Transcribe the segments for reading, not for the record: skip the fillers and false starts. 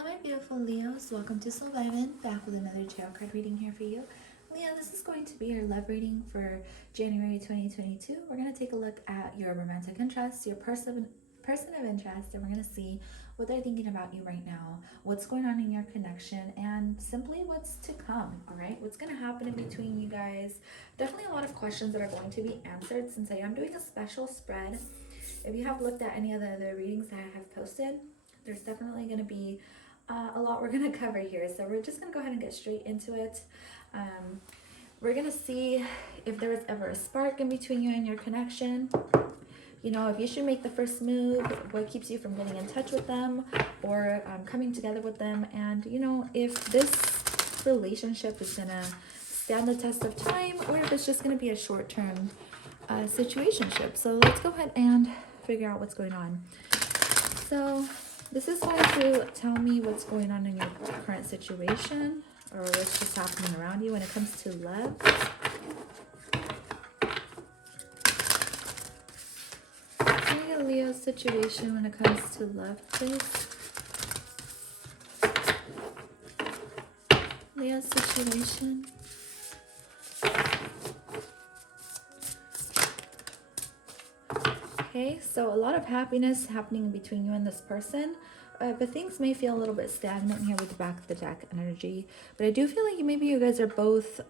Hello my beautiful Leos, welcome to 𝚎𝚘𝚌𝚌𝚒, back with another tarot card reading here for you. Leo, this is going to be your love reading for January 2022. We're going to take a look at your romantic interest, your person of interest, and we're going to see what they're thinking about you right now, what's going on in your connection, and simply what's to come, all right? What's going to happen in between you guys. Definitely a lot of questions that are going to be answered since I am doing a special spread. If you have looked at any of the other readings that I have posted, there's definitely going to be a lot we're going to cover here. So we're just going to go ahead and get straight into it. We're going to see if there was ever a spark in between you and your connection. You know, if you should make the first move, what keeps you from getting in touch with them or coming together with them. And, you know, if this relationship is going to stand the test of time or if it's just going to be a short-term situationship. So let's go ahead and figure out what's going on. So this is going to tell me what's going on in your current situation or what's just happening around you when it comes to love. Can I get Leo's situation when it comes to love, please? Leo's situation. Okay, so a lot of happiness happening between you and this person, but things may feel a little bit stagnant here with the back of the deck energy. But I do feel like maybe you guys are both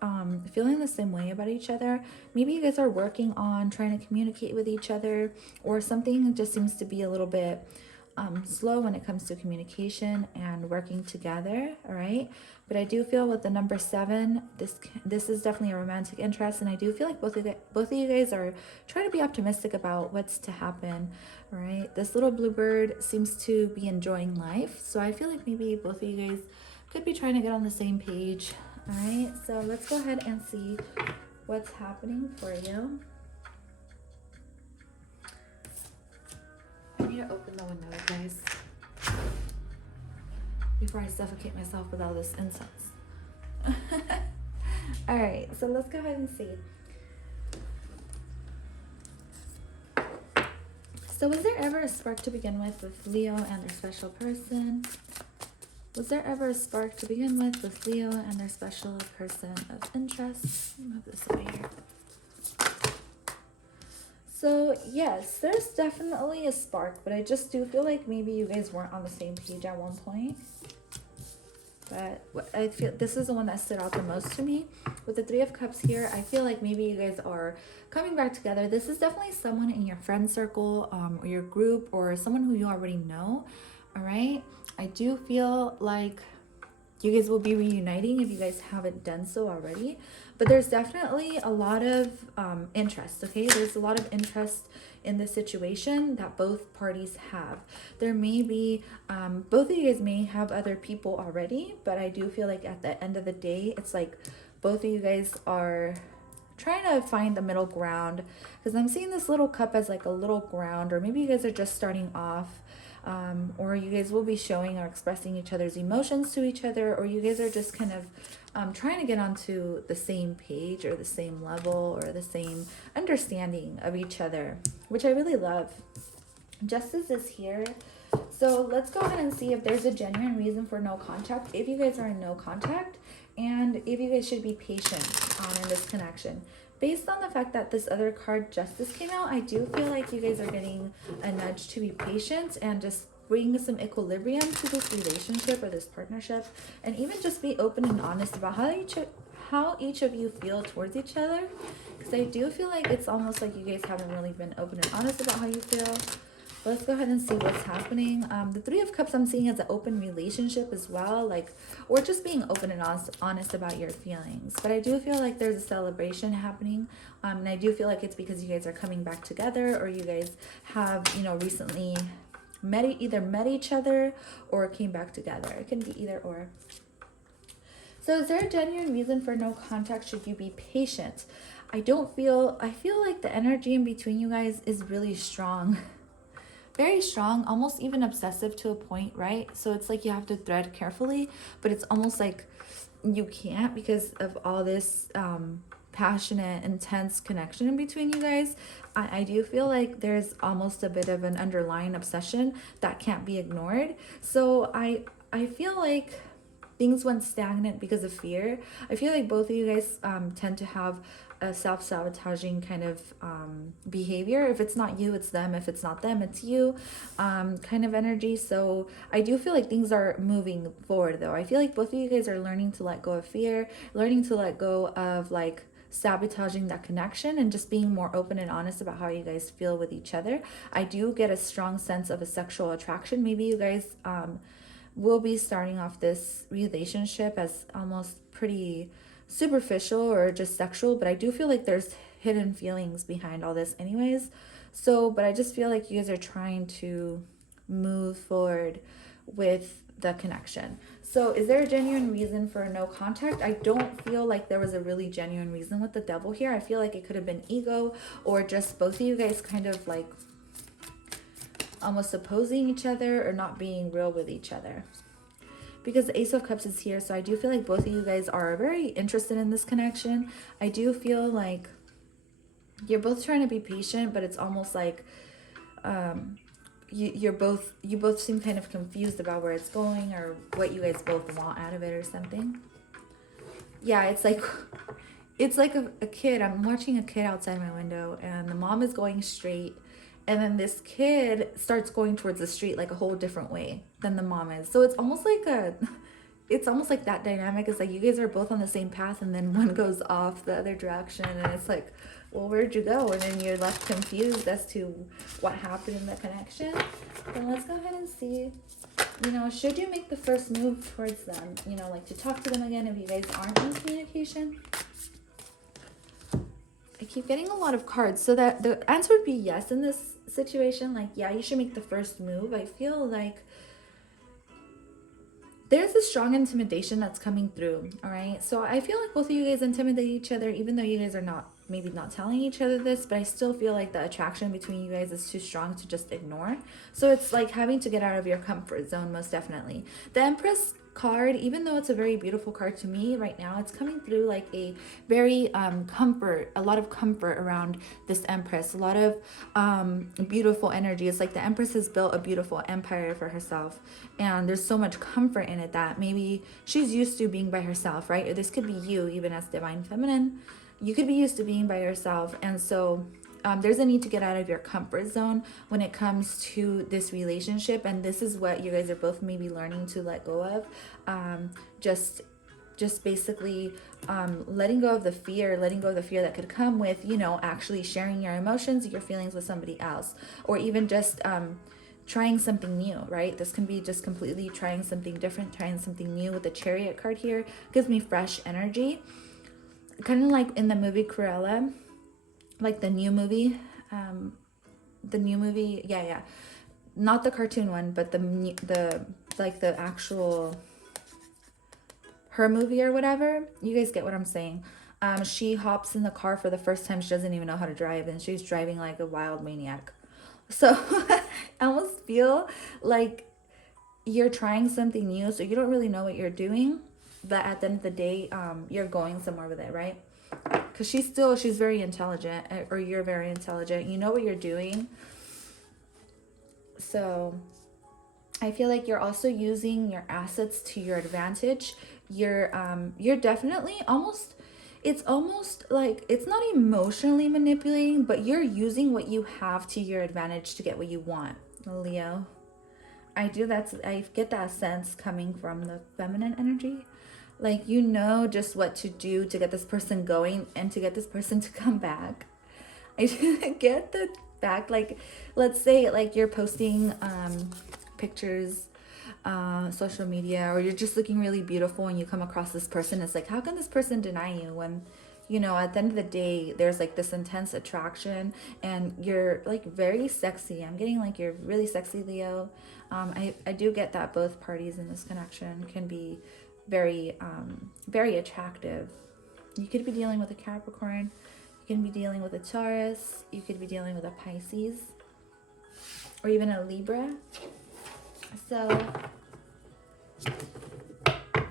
feeling the same way about each other. Maybe you guys are working on trying to communicate with each other, or something just seems to be a little bit slow when it comes to communication and working together, all right? But I do feel with the number 7, this is definitely a romantic interest, and I do feel like both of you guys are trying to be optimistic about what's to happen, all right? This little bluebird seems to be enjoying life, so I feel like maybe both of you guys could be trying to get on the same page, all right? So let's go ahead and see what's happening for you. I need to open the window, guys, before I suffocate myself with all this incense. All right, so let's go ahead and see. So was there ever a spark to begin with Leo and their special person? Was there ever a spark to begin with Leo and their special person of interest? Move this over here. So yes, there's definitely a spark, but I just do feel like maybe you guys weren't on the same page at one point. But I feel this is the one that stood out the most to me. With the 3 of Cups here, I feel like maybe you guys are coming back together. This is definitely someone in your friend circle or your group or someone who you already know, all right? I do feel like you guys will be reuniting if you guys haven't done so already. But there's definitely a lot of interest, okay? There's a lot of interest in this situation that both parties have. There may be, both of you guys may have other people already, but I do feel like at the end of the day, it's like both of you guys are trying to find the middle ground, because I'm seeing this little cup as like a little ground, or maybe you guys are just starting off. Or you guys will be showing or expressing each other's emotions to each other, or you guys are just kind of trying to get onto the same page or the same level or the same understanding of each other, which I really love. Justice is here. So let's go ahead and see if there's a genuine reason for no contact, if you guys are in no contact, and if you guys should be patient in this connection. Based on the fact that this other card, Justice, came out, I do feel like you guys are getting a nudge to be patient and just bring some equilibrium to this relationship or this partnership, and even just be open and honest about how each of you feel towards each other, because I do feel like it's almost like you guys haven't really been open and honest about how you feel. But let's go ahead and see what's happening. The 3 of Cups I'm seeing as an open relationship as well, like, or just being open and honest about your feelings. But I do feel like there's a celebration happening, and I do feel like it's because you guys are coming back together, or you guys have, you know, recently either met each other or came back together. It can be either or. So is there a genuine reason for no contact? Should you be patient? I feel like the energy in between you guys is really strong. Very strong, almost even obsessive to a point, right? So it's like you have to thread carefully, but it's almost like you can't because of all this passionate, intense connection in between you guys. I do feel like there's almost a bit of an underlying obsession that can't be ignored. So I feel like things went stagnant because of fear. I feel like both of you guys tend to have a self-sabotaging kind of behavior. If it's not you, it's them. If it's not them, it's you, kind of energy. So I do feel like things are moving forward though. I feel like both of you guys are learning to let go of fear, learning to let go of like sabotaging that connection, and just being more open and honest about how you guys feel with each other. I do get a strong sense of a sexual attraction. Maybe you guys will be starting off this relationship as almost pretty superficial or just sexual, but I do feel like there's hidden feelings behind all this anyways. So, but I just feel like you guys are trying to move forward with the connection. So is there a genuine reason for no contact? I don't feel like there was a really genuine reason with the devil here. I feel like it could have been ego, or just both of you guys kind of like almost opposing each other or not being real with each other. Because the Ace of Cups is here, so I do feel like both of you guys are very interested in this connection. I do feel like you're both trying to be patient, but it's almost like you both seem kind of confused about where it's going or what you guys both want out of it or something. Yeah, it's like a kid. I'm watching a kid outside my window, and the mom is going straight, and then this kid starts going towards the street like a whole different way than the mom is. So it's almost like that dynamic is like you guys are both on the same path, and then one goes off the other direction, and it's like, well, where'd you go? And then you're left confused as to what happened in the connection. Then let's go ahead and see, you know, should you make the first move towards them, you know, like to talk to them again if you guys aren't in communication? I keep getting a lot of cards, so that the answer would be yes in this situation. Like, yeah, you should make the first move. I feel like there's a strong intimidation that's coming through. All right, so I feel like both of you guys intimidate each other, even though you guys are maybe not telling each other this, but I still feel like the attraction between you guys is too strong to just ignore. So it's like having to get out of your comfort zone, most definitely. The Empress card, even though it's a very beautiful card to me right now, it's coming through like a very a lot of comfort around this Empress, a lot of beautiful energy. It's like the Empress has built a beautiful empire for herself, and there's so much comfort in it that maybe she's used to being by herself, right? Or this could be you, even as Divine Feminine. You could be used to being by yourself, and so there's a need to get out of your comfort zone when it comes to this relationship, and this is what you guys are both maybe learning to let go of. Just basically letting go of the fear that could come with, you know, actually sharing your emotions, your feelings with somebody else, or even just trying something new, right? This can be just completely trying something different, trying something new. With the Chariot card here, gives me fresh energy, kind of like in the movie Cruella. Like the new movie, yeah, not the cartoon one, but the actual her movie or whatever. You guys get what I'm saying. She hops in the car for the first time. She doesn't even know how to drive, and she's driving like a wild maniac. So I almost feel like you're trying something new, so you don't really know what you're doing, but at the end of the day, you're going somewhere with it, right? Because she's very intelligent, or you're very intelligent. You know what you're doing. So I feel like you're also using your assets to your advantage. You're definitely it's almost like it's not emotionally manipulating, but you're using what you have to your advantage to get what you want, Leo. I get that sense coming from the feminine energy. Like, you know just what to do to get this person going and to get this person to come back. I get the fact, like, let's say, like, you're posting pictures, social media, or you're just looking really beautiful and you come across this person. It's like, how can this person deny you when, you know, at the end of the day, there's, like, this intense attraction and you're, like, very sexy. I'm getting, like, you're really sexy, Leo. I do get that both parties in this connection can be very attractive. You could be dealing with a Capricorn, you can be dealing with a Taurus, you could be dealing with a Pisces, or even a Libra. So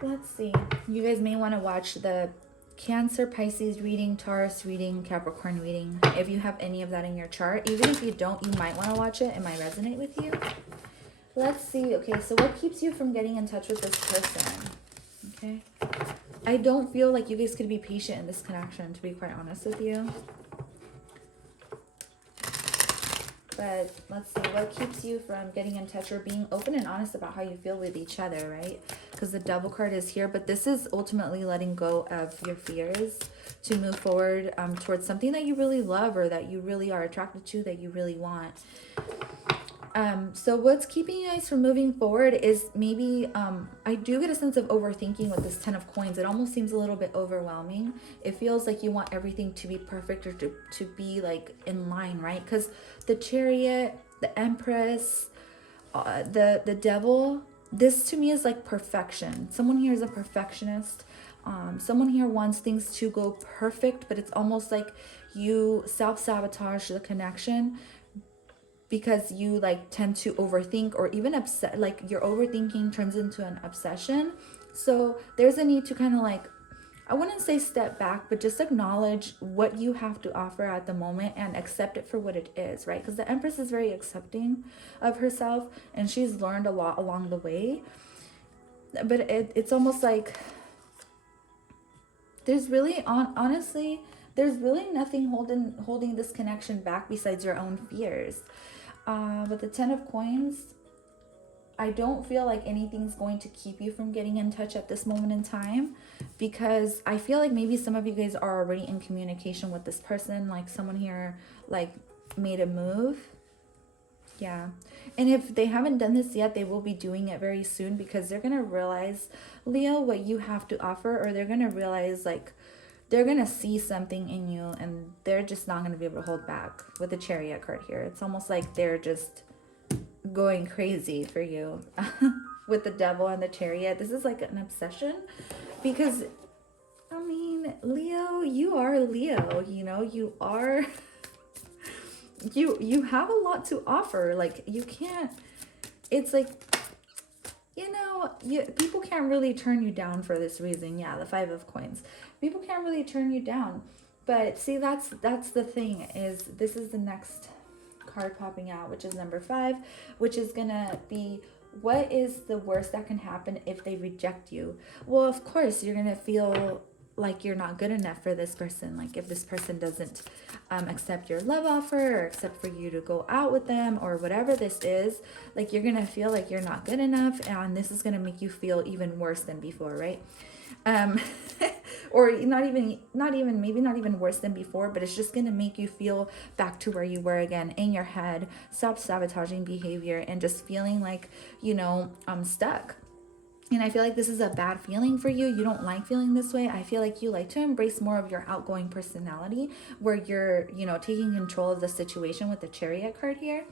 let's see, you guys may want to watch the Cancer, Pisces reading, Taurus reading, Capricorn reading, if you have any of that in your chart. Even if you don't, you might want to watch it. It might resonate with you. Let's see. Okay, so what keeps you from getting in touch with this person? Okay. I don't feel like you guys could be patient in this connection, to be quite honest with you. But let's see, what keeps you from getting in touch or being open and honest about how you feel with each other, right? Because the Devil card is here, but this is ultimately letting go of your fears to move forward towards something that you really love or that you really are attracted to, that you really want. So what's keeping you guys from moving forward is maybe, I do get a sense of overthinking with this 10 of coins. It almost seems a little bit overwhelming. It feels like you want everything to be perfect or to be like in line, right? Because the Chariot, the Empress, the Devil, this to me is like perfection. Someone here is a perfectionist. Someone here wants things to go perfect, but it's almost like you self-sabotage the connection because you like tend to overthink or even upset, like your overthinking turns into an obsession. So there's a need to kind of like, I wouldn't say step back, but just acknowledge what you have to offer at the moment and accept it for what it is, right? Because the Empress is very accepting of herself and she's learned a lot along the way. But it's almost like there's really, honestly, there's really nothing holding this connection back besides your own fears. With the 10 of coins, I don't feel like anything's going to keep you from getting in touch at this moment in time, because I feel like maybe some of you guys are already in communication with this person, like someone here like made a move. Yeah. And if they haven't done this yet, they will be doing it very soon, because they're going to realize, Leo, what you have to offer, or they're going to realize like they're going to see something in you and they're just not going to be able to hold back with the Chariot card here. It's almost like they're just going crazy for you with the Devil and the Chariot. This is like an obsession because, I mean, Leo, you are Leo, you know, you are, you have a lot to offer. Like you can't, it's like, you know, people can't really turn you down for this reason. Yeah, the 5 of coins. People can't really turn you down. But see, that's the thing, is this is the next card popping out, which is number 5, which is gonna be, what is the worst that can happen if they reject you? Well, of course, you're gonna feel like you're not good enough for this person. Like if this person doesn't accept your love offer or accept for you to go out with them or whatever this is, like you're gonna feel like you're not good enough, and this is gonna make you feel even worse than before, right? Or not even maybe not even worse than before, but it's just gonna make you feel back to where you were again in your head, self-sabotaging behavior, and just feeling like, you know, stuck. And I feel like this is a bad feeling for you. You don't like feeling this way. I feel like you like to embrace more of your outgoing personality, where you're, you know, taking control of the situation with the Chariot card here.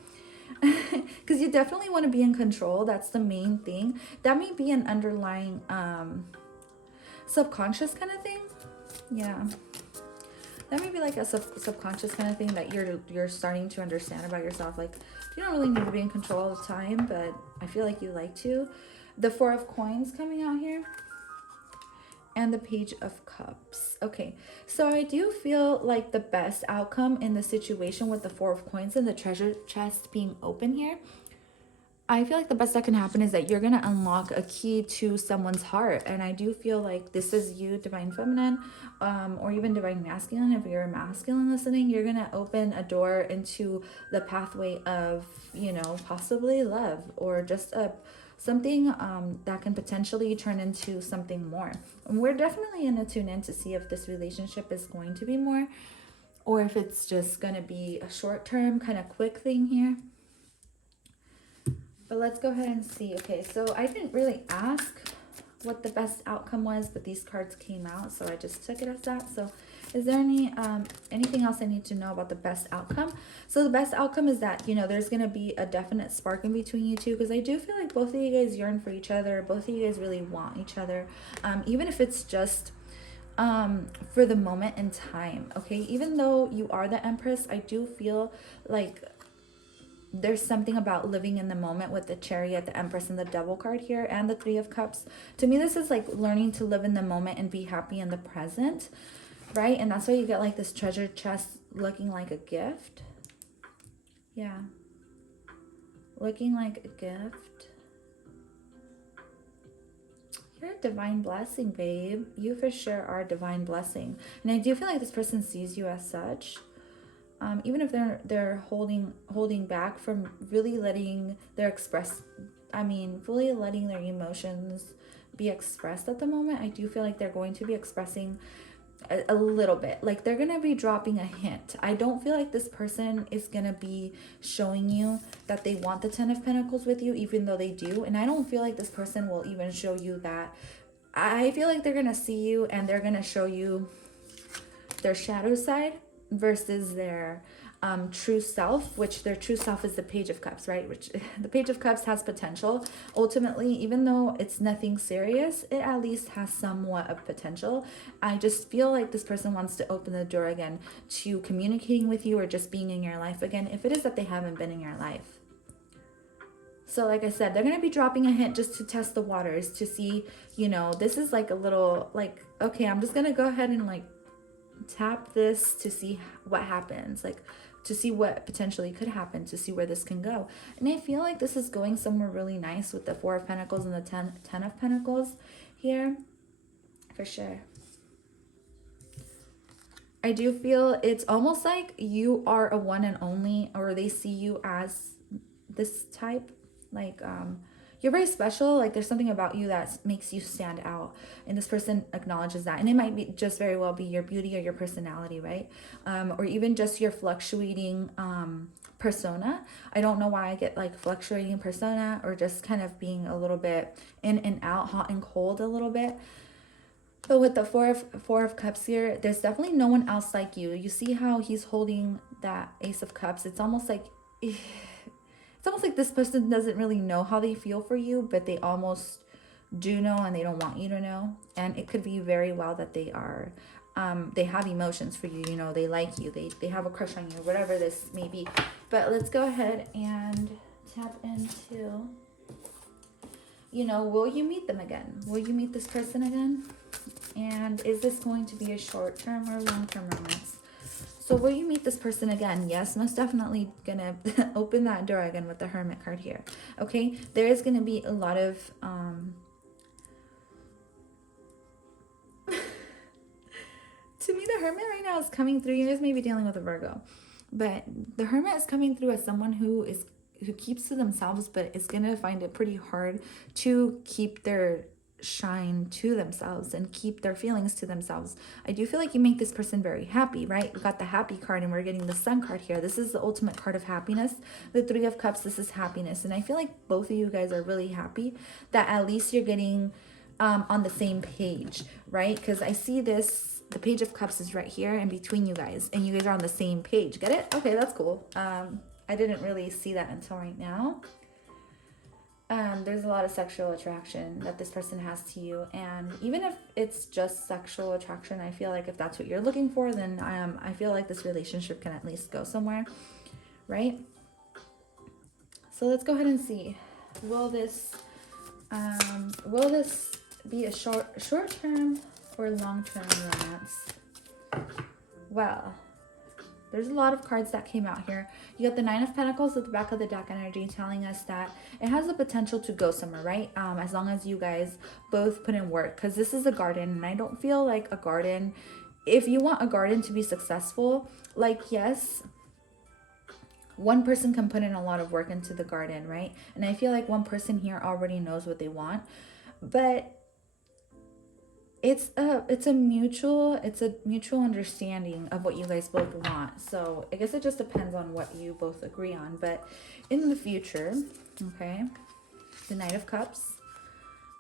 Because you definitely want to be in control. That's the main thing. That may be an underlying subconscious kind of thing. Yeah, that may be like a subconscious kind of thing that you're starting to understand about yourself. Like you don't really need to be in control all the time, but I feel like you like to. The 4 of coins coming out here, and the Page of Cups. Okay, so I do feel like the best outcome in the situation with the 4 of coins and the treasure chest being open here, I feel like the best that can happen is that you're going to unlock a key to someone's heart. And I do feel like this is you, Divine Feminine, or even Divine Masculine. If you're a masculine listening, you're going to open a door into the pathway of, you know, possibly love, or just something that can potentially turn into something more. And we're definitely going to tune in to see if this relationship is going to be more, or if it's just going to be a short-term kind of quick thing here. But let's go ahead and see. Okay, so I didn't really ask what the best outcome was, but these cards came out, so I just took it as that. So is there anything else I need to know about the best outcome? So the best outcome is that, you know, there's going to be a definite spark in between you two, because I do feel like both of you guys yearn for each other. Both of you guys really want each other, even if it's just for the moment in time. Okay, even though you are the Empress, I do feel like there's something about living in the moment with the Chariot, the Empress, and the Devil card here, and the 3 of Cups. To me, this is like learning to live in the moment and be happy in the present, right? And that's why you get like this treasure chest looking like a gift. Yeah. looking like a gift. You're a divine blessing, babe. You for sure are a divine blessing. And I do feel like this person sees you as such. Even if they're holding back from really letting their fully letting their emotions be expressed at the moment, I do feel like they're going to be expressing a little bit. Like they're gonna be dropping a hint. I don't feel like this person is gonna be showing you that they want the Ten of Pentacles with you, even though they do. And I don't feel like this person will even show you that. I feel like they're gonna see you and they're gonna show you their shadow side versus their true self, which their true self is the Page of Cups, right? Which the Page of Cups has potential. Ultimately, even though it's nothing serious, it at least has somewhat of potential. I just feel like this person wants to open the door again to communicating with you or just being in your life again, if it is that they haven't been in your life. So like I said, they're going to be dropping a hint just to test the waters, to see, you know, this is like a little like, okay, I'm just going to go ahead and like tap this to see what happens, like to see what potentially could happen, to see where this can go. And I feel like this is going somewhere really nice with the Four of Pentacles and the Ten of Pentacles here, for sure. I do feel it's almost like you are a one and only, or they see you as this type, like you're very special. Like there's something about you that makes you stand out, and this person acknowledges that. And it might be just very well be your beauty or your personality, right? Or even just your fluctuating persona. I don't know why I get like fluctuating persona, or just kind of being a little bit in and out, hot and cold a little bit. But with the Four of Cups here, there's definitely no one else like you. You see how he's holding that Ace of Cups? It's almost like this person doesn't really know how they feel for you, but they almost do know, and they don't want you to know. And it could be very well that they are, they have emotions for you, you know, they like you, they have a crush on you, whatever this may be. But let's go ahead and tap into, you know, will you meet them again? Will you meet this person again? And is this going to be a short-term or long-term romance? So will you meet this person again? Yes, most definitely gonna open that door again with the Hermit card here. Okay, there is gonna be a lot of to me, the Hermit right now is coming through. You guys may be dealing with a Virgo, but the Hermit is coming through as someone who keeps to themselves, but is gonna find it pretty hard to keep their shine to themselves and keep their feelings to themselves. I do feel like you make this person very happy, right? We got the Happy card, and we're getting the Sun card here. This is the ultimate card of happiness. The Three of Cups, this is happiness. And I feel like both of you guys are really happy that at least you're getting on the same page, right? Because I see this, the Page of Cups is right here in between you guys, and you guys are on the same page. Get it? Okay, that's cool. I didn't really see that until right now. There's a lot of sexual attraction that this person has to you, and even if it's just sexual attraction, I feel like if that's what you're looking for, then I feel like this relationship can at least go somewhere, right? So let's go ahead and see, will this be a short-term or long-term romance? Well, there's a lot of cards that came out here. You got the Nine of Pentacles at the back of the deck energy, telling us that it has the potential to go somewhere, right? As long as you guys both put in work, because this is a garden, and I don't feel like a garden, if you want a garden to be successful, like, yes, one person can put in a lot of work into the garden, right? And I feel like one person here already knows what they want, but it's a mutual understanding of what you guys both want. So I guess it just depends on what you both agree on. But in the future, okay, the Knight of Cups,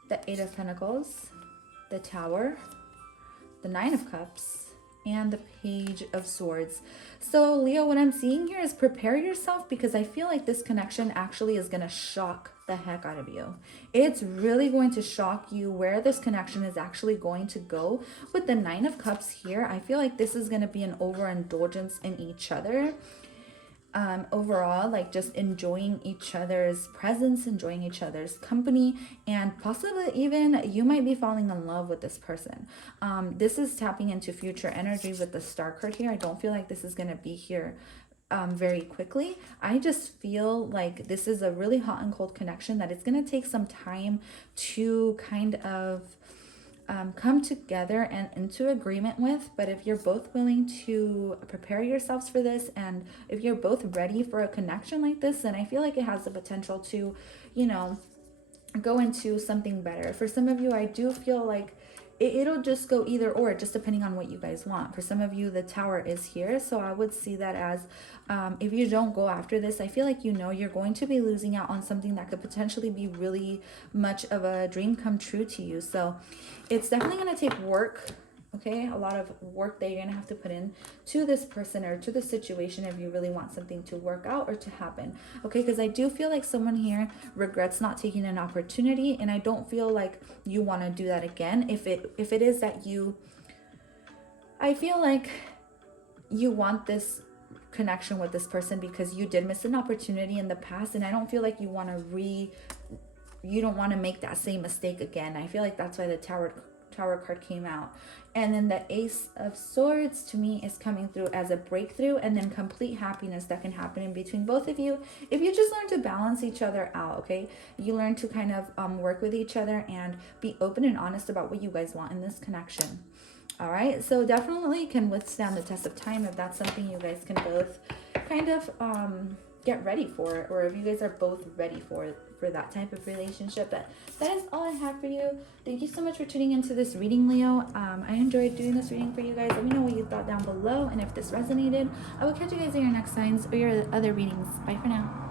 the Eight of Pentacles, the Tower, the Nine of Cups, and the Page of Swords. So Leo, what I'm seeing here is prepare yourself, because I feel like this connection actually is going to shock the heck out of you. It's really going to shock you where this connection is actually going to go. With the Nine of Cups here, I feel like this is going to be an overindulgence in each other. Overall, like just enjoying each other's presence, enjoying each other's company, and possibly even you might be falling in love with this person. This is tapping into future energy with the Star card here. I don't feel like this is going to be here very quickly. I just feel like this is a really hot and cold connection that it's going to take some time to kind of come together and into agreement with. But if you're both willing to prepare yourselves for this, and if you're both ready for a connection like this, then I feel like it has the potential to, you know, go into something better. For some of you, I do feel like it'll just go either or, just depending on what you guys want. For some of you, the Tower is here, so I would see that as if you don't go after this, I feel like, you know, you're going to be losing out on something that could potentially be really much of a dream come true to you. So it's definitely going to take work, okay? A lot of work that you're going to have to put in to this person or to the situation if you really want something to work out or to happen, okay? Because I do feel like someone here regrets not taking an opportunity, and I don't feel like you want to do that again. If it is that you, I feel like you want this connection with this person because you did miss an opportunity in the past, and I don't feel like you want to you don't want to make that same mistake again. I feel like that's why the Tower card came out. And then the Ace of Swords to me is coming through as a breakthrough and then complete happiness that can happen in between both of you if you just learn to balance each other out, okay? You learn to kind of work with each other and be open and honest about what you guys want in this connection. All right, so definitely can withstand the test of time if that's something you guys can both kind of get ready for, or if you guys are both ready for that type of relationship. But that is all I have for you. Thank you so much for tuning into this reading, Leo. I enjoyed doing this reading for you guys. Let me know what you thought down below, and if this resonated, I will catch you guys in your next signs or your other readings. Bye for now.